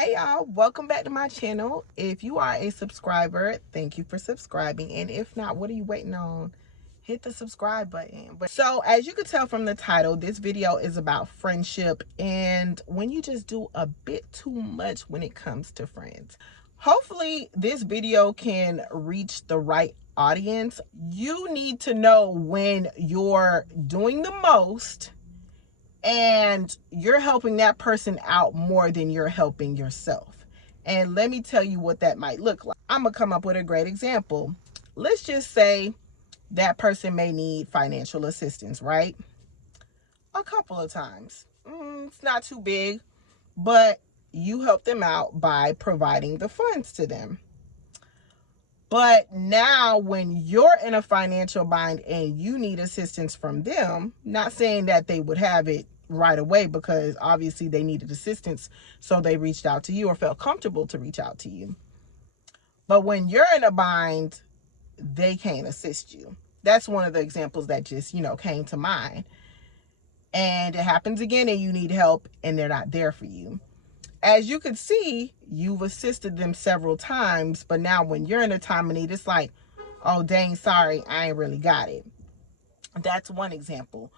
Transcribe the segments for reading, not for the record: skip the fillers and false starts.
Hey y'all, welcome back to my channel. If you are a subscriber, thank you for subscribing, and if not, what are you waiting on? Hit the subscribe button. So as you can tell from the title, this video is about friendship and when you just do a bit too much when it comes to friends. Hopefully this video can reach the right audience. You need to know when you're doing the most and you're helping that person out more than you're helping yourself. And let me tell you what that might look like. I'm gonna come up with a great example. Let's just say that person may need financial assistance, right? A couple of times. It's not too big, but you help them out by providing the funds to them. But now when you're in a financial bind and you need assistance from them, not saying that they would have it right away, because obviously they needed assistance, so they reached out to you or felt comfortable to reach out to you. But when you're in a bind, they can't assist you. That's one of the examples that just, came to mind. And it happens again and you need help and they're not there for you. As you can see, you've assisted them several times, but now when you're in a time of need, it's like, oh, dang, sorry, I ain't really got it. That's one example.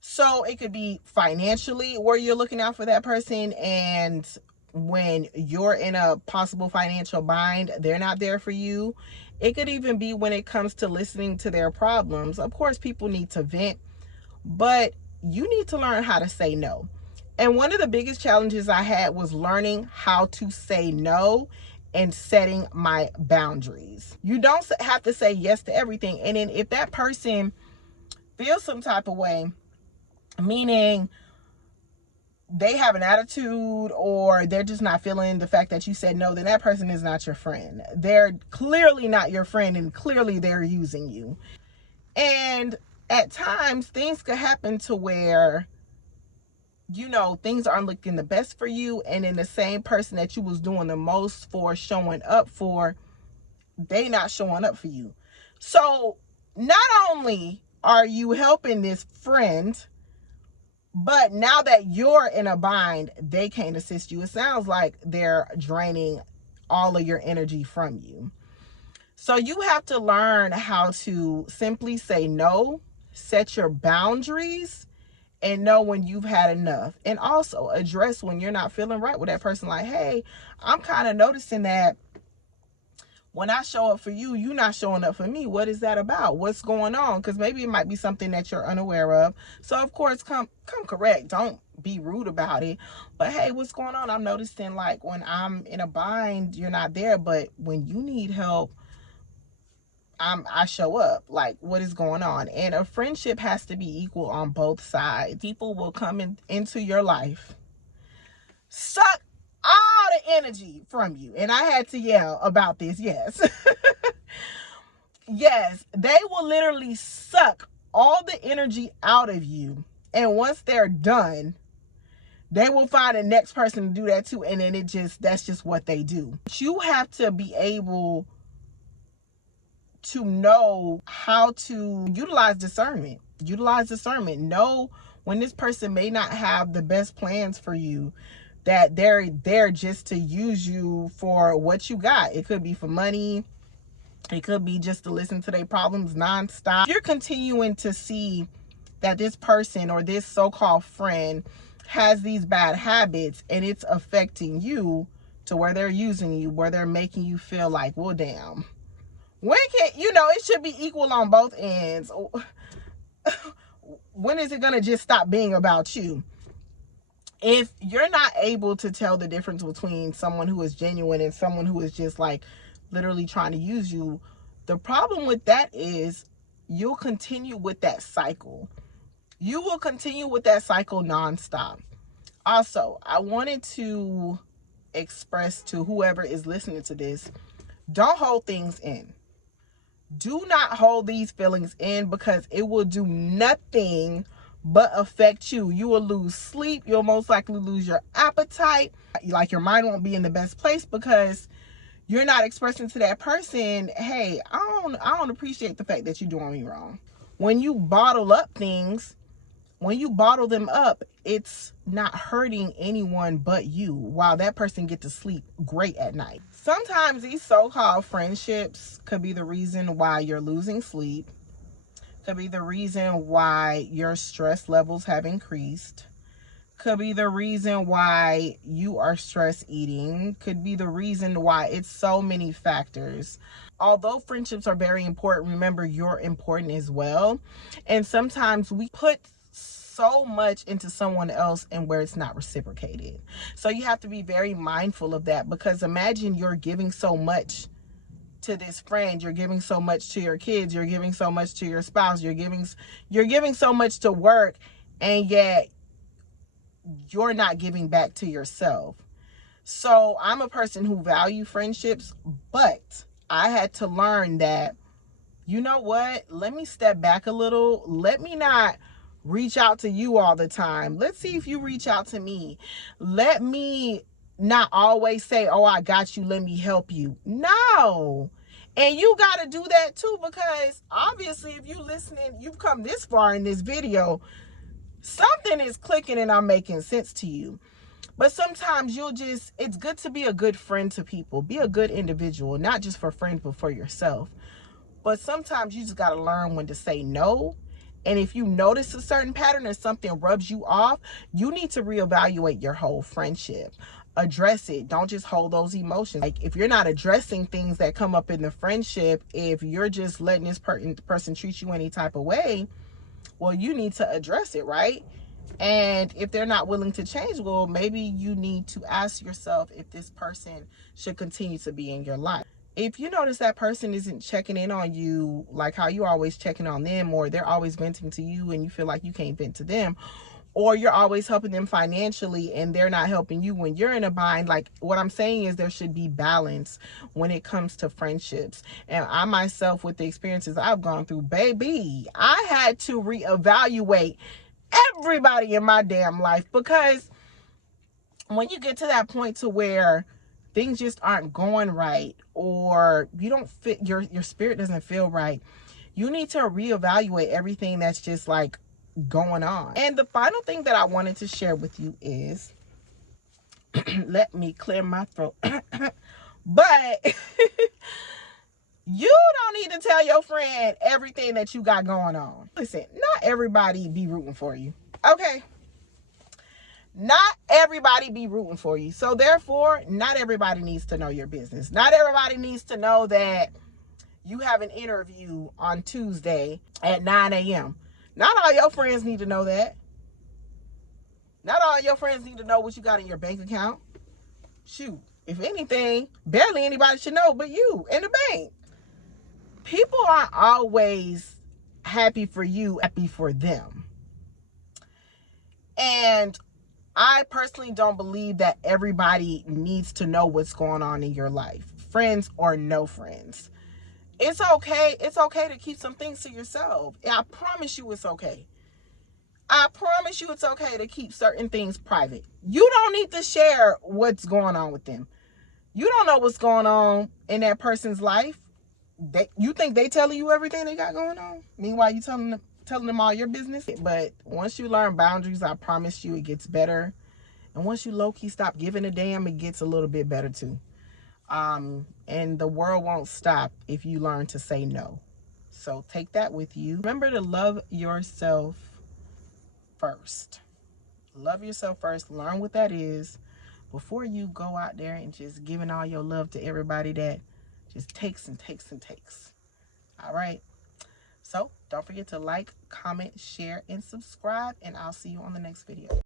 So it could be financially where you're looking out for that person, and when you're in a possible financial bind, they're not there for you. It could even be when it comes to listening to their problems. Of course, people need to vent, but you need to learn how to say no. And one of the biggest challenges I had was learning how to say no and setting my boundaries. You don't have to say yes to everything. And then if that person feels some type of way, meaning they have an attitude or they're just not feeling the fact that you said no, then that person is not your friend. They're clearly not your friend, and clearly they're using you. And at times things could happen to where things aren't looking the best for you, and then the same person that you was doing the most for, showing up for, they not showing up for you. So not only are you helping this friend, but now that you're in a bind, they can't assist you. It sounds like they're draining all of your energy from you. So you have to learn how to simply say no, set your boundaries, and know when you've had enough. And also address when you're not feeling right with that person. Like, hey, I'm kind of noticing that when I show up for you, you're not showing up for me. What is that about? What's going on? Because maybe it might be something that you're unaware of. So, of course, come correct. Don't be rude about it. But, hey, what's going on? I'm noticing, like, when I'm in a bind, you're not there. But when you need help, I show up. Like, what is going on? And a friendship has to be equal on both sides. People will come into your life, suck all the energy from you. And I had to yell about this. Yes. Yes, they will literally suck all the energy out of you. And once they're done, they will find the next person to do that too. And then that's just what they do. But you have to be able to know how to utilize discernment. Know when this person may not have the best plans for you, that they're there just to use you for what you got. It could be for money. It could be just to listen to their problems nonstop. You're continuing to see that this person or this so-called friend has these bad habits and it's affecting you to where they're using you, where they're making you feel like, well, damn, when can, it should be equal on both ends. When is it going to just stop being about you? If you're not able to tell the difference between someone who is genuine and someone who is just like literally trying to use you, the problem with that is you'll continue with that cycle. You will continue with that cycle nonstop. Also, I wanted to express to whoever is listening to this, don't hold things in. Do not hold these feelings in, because it will do nothing but affect you. You will lose sleep. You'll most likely lose your appetite. Like, your mind won't be in the best place because you're not expressing to that person, hey, I don't appreciate the fact that you're doing me wrong. When you bottle up things, when you bottle them up, it's not hurting anyone but you, while that person get to sleep great at night. Sometimes these so-called friendships could be the reason why you're losing sleep, could be the reason why your stress levels have increased, could be the reason why you are stress eating, could be the reason why. It's so many factors. Although friendships are very important, remember you're important as well. And sometimes we put so much into someone else and where it's not reciprocated. So you have to be very mindful of that, because imagine you're giving so much to this friend, you're giving so much to your kids, you're giving so much to your spouse, you're giving so much to work, and yet you're not giving back to yourself. So I'm a person who value friendships, but I had to learn that, you know what, let me step back a little. Let me not reach out to you all the time. Let's see if you reach out to me. Let me not always say, oh, I got you, let me help you. No. And you got to do that too, because obviously if you listening, you've come this far in this video, something is clicking and I'm making sense to you. But sometimes it's good to be a good friend to people. Be a good individual, not just for friends, but for yourself. But sometimes you just got to learn when to say no. And if you notice a certain pattern or something rubs you off, you need to reevaluate your whole friendship. Address it. Don't just hold those emotions. Like, if you're not addressing things that come up in the friendship, if you're just letting this person treat you any type of way, well, you need to address it, right? And if they're not willing to change, well, maybe you need to ask yourself if this person should continue to be in your life. If you notice that person isn't checking in on you like how you always checking on them, or they're always venting to you and you feel like you can't vent to them, or you're always helping them financially and they're not helping you when you're in a bind, like, what I'm saying is there should be balance when it comes to friendships. And I myself, with the experiences I've gone through, baby, I had to reevaluate everybody in my damn life, because when you get to that point to where things just aren't going right, or you don't fit, your spirit doesn't feel right, you need to reevaluate everything that's just like going on. And the final thing that I wanted to share with you is let me clear my throat. But you don't need to tell your friend everything that you got going on. Listen, not everybody be rooting for you, okay? Not everybody be rooting for you. So therefore, not everybody needs to know your business. Not everybody needs to know that you have an interview on Tuesday at 9 a.m. Not all your friends need to know that. Not all your friends need to know what you got in your bank account. Shoot, if anything, barely anybody should know but you and the bank. People aren't always happy for you, happy for them. And I personally don't believe that everybody needs to know what's going on in your life, friends or no friends. It's okay. It's okay to keep some things to yourself. I promise you it's okay. I promise you it's okay to keep certain things private. You don't need to share what's going on with them. You don't know what's going on in that person's life. You think they telling you everything they got going on? Meanwhile, you telling them all your business. But once you learn boundaries, I promise you it gets better. And once you low-key stop giving a damn, it gets a little bit better too. And the world won't stop if you learn to say no. So take that with you. Remember to love yourself first. Love yourself first. Learn what that is before you go out there and just giving all your love to everybody that just takes and takes and takes. All right. So don't forget to like, comment, share, and subscribe. And I'll see you on the next video.